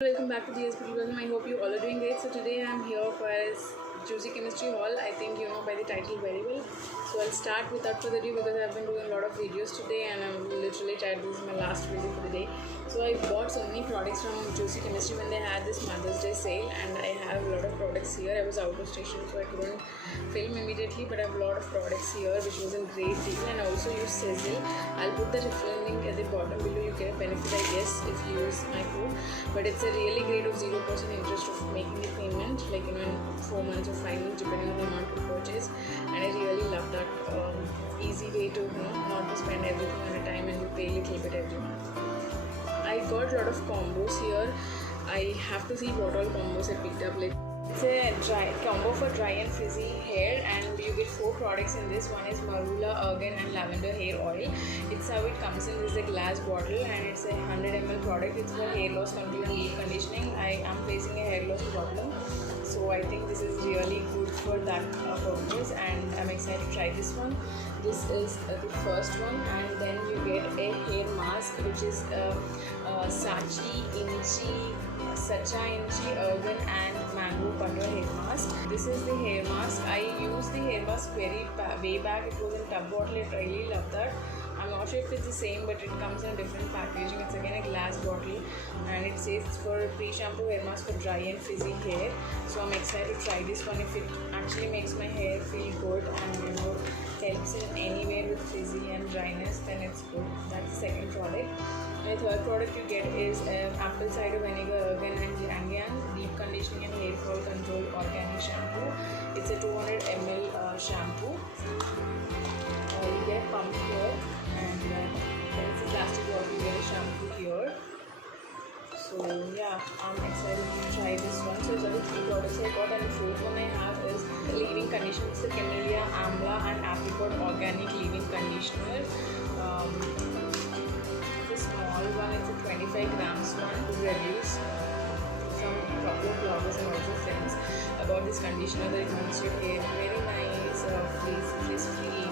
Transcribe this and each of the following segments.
Welcome back to the SPT. I hope you all are doing great. So today I'm here for Juicy Chemistry haul. I think you know by the title very well. So I'll start without further ado because I've been doing a lot of videos today and I'm literally tired. This is my last video for the day. So I bought so many products from Juicy Chemistry when they had this Mother's Day sale, and I have a lot of products here. I was out of station so I couldn't film immediately, but I have a lot of products here which was a great deal, and I also use Sizzle. I'll put the referral link at the bottom below. You get a benefit, I guess, if you use my code, but it's a really great of 0% interest of making the payment, like in 4 months or 5 months depending on the amount to purchase, and I really love that easy way to not to spend everything at a time and you pay a little bit every month. I got a lot of combos here. I have to see what all combos I picked up. Like it's a combo for dry and frizzy hair, and you get 4 products in this. One is marula, argan and lavender hair oil. It's how it comes in. This is a glass bottle and it's a 100 ml product. It's for hair loss control and deep conditioning. I am facing a hair loss problem, so I think this is really good for that purpose, and I'm excited to try this one. This is the first one, and then you get a hair mask which is Sacha Inchi Argan and Mango Butter hair mask. This is the hair mask. I used the hair mask way back. It was in tub bottle. I really love that. I'm not sure if it's the same, but it comes in a different packaging. It's again a glass bottle, and it says it's for pre-shampoo hair mask for dry and frizzy hair. So I'm excited to try this one. If it actually makes my hair feel good and helps in any way with frizzy and dryness, then it's good. That's the second product. The third product you get is apple cider vinegar, argan and ylang deep conditioning and hair fall control organic shampoo. It's a 200 ml shampoo. You get pump here, and then it's a plastic bottle. You get a shampoo here. So yeah, I'm excited to try this one. So these are the 3 products I got, and the 4th one I have is leave-in conditioner. It's the Camellia, Amla and Apricot Organic Leave-in Conditioner. The small one, it's a 25 grams one. Reviews from couple of bloggers and also friends about this conditioner that it makes your hair very nice, frizz-free,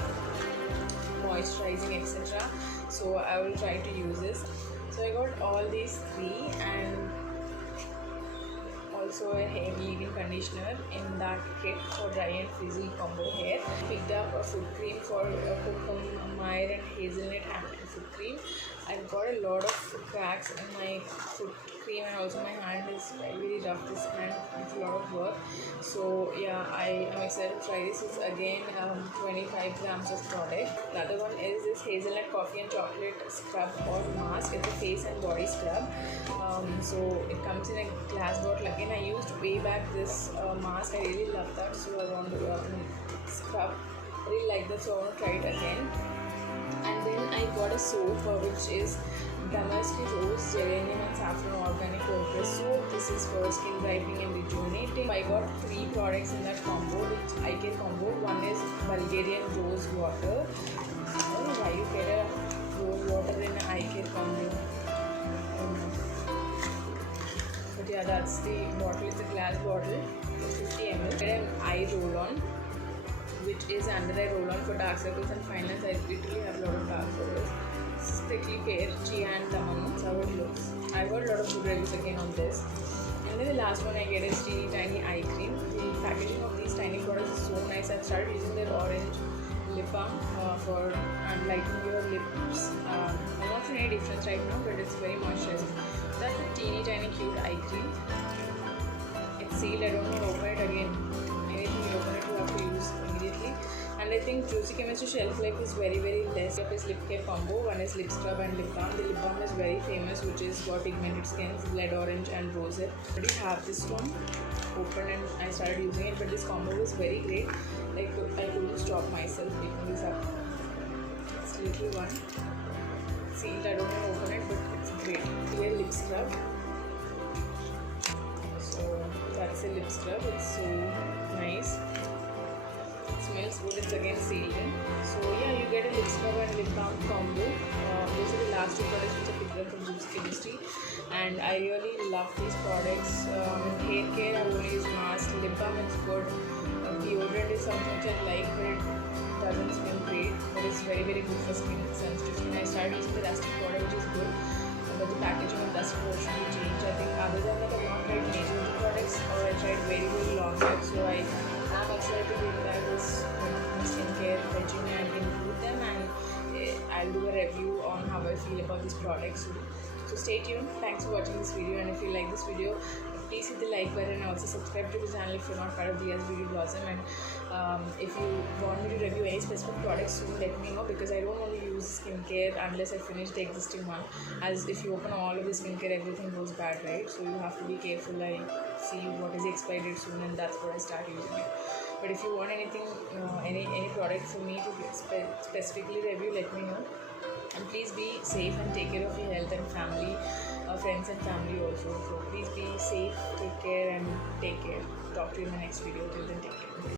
moisturizing, etc. So I will try to use this. So I got all these 3, and also a hair leave-in conditioner in that kit for dry and frizzy combo hair. Picked up a foot cream for Cocoa and hazelnut foot cream. I've got a lot of cracks in my foot cream, and also my hand is very rough. This hand is a lot of work. So yeah, I am excited to try this. It's again 25 grams of product. Another one is this hazelnut coffee and chocolate scrub or mask. It's a face and body scrub. So it comes in a glass bottle. Again, I used way back this mask. I really love that. So I want to scrub. I really like that. So I want to try it again. And then I got a soap which is Damask Rose, Geranium and Saffron Organic Cold Soap. This is for skin brightening and rejuvenating. I got 3 products in that combo, which eye care combo. One is Bulgarian Rose Water. I don't know why you get a rose water in an eye care combo. But yeah, that's the bottle. It's a glass bottle, 50 ml. Get an eye roll-on, which is under eye roll-on for dark circles and fine lines. I literally have a lot of dark circles. Strictly Care, Chia and Tamanu. That's how it looks. I got a lot of good reviews again on this. And then the last one I get is teeny tiny eye cream. The packaging of these tiny products is so nice. I've started using their orange lip balm for lightening your lips. I'm not seeing any difference right now, but it's very moisturizing. That's a teeny tiny cute eye cream. It's sealed. I don't want to open it again. Anything you open it, you have to use immediately. And I think Juicy Chemistry shelf life is very less. Up is lip care combo. One is lip scrub and lip balm. The lip balm is very famous, which is for pigmented skin, blood orange and rosette. I already have this one open and I started using it, but this combo is very great. Like I couldn't stop myself picking this up. It's a little one. Sealed. I don't want to open it, but it's great. Here lip scrub. So that's a lip scrub. It's so nice. Smells good. It's again sealed in. So yeah, you get a lip scrub and lip balm combo. Those are the last 2 products which I picked up from Juicy Chemistry, and I really love these products. Hair care, I only use mask. Lip balm is good. Deodorant is something which I like, but it doesn't smell great. But it's very good for skin sensitive skin. I started using the Rustic product, which is good. but the packaging and that's what should be changed. I think other than that, I've not tried major of the products, or I tried very long back, so I am excited to bring back this skincare regime and include them, and I'll do a review on how I feel about these products. So stay tuned. Thanks for watching this video, and if you like this video, please hit the like button and also subscribe to the channel if you're not part of Dia's Beauty Blossom. And if you want me to review any specific products soon, let me know, because I don't want to use skincare unless I finish the existing one, as if you open all of the skincare, everything goes bad, right? So you have to be careful. I see what is expired date soon, and that's where I start using it. But if you want anything, any product for me to specifically review, let me know. And please be safe and take care of your health and family, friends and family also. So please be safe, take care, and take care. Talk to you in the next video. Till then, take care.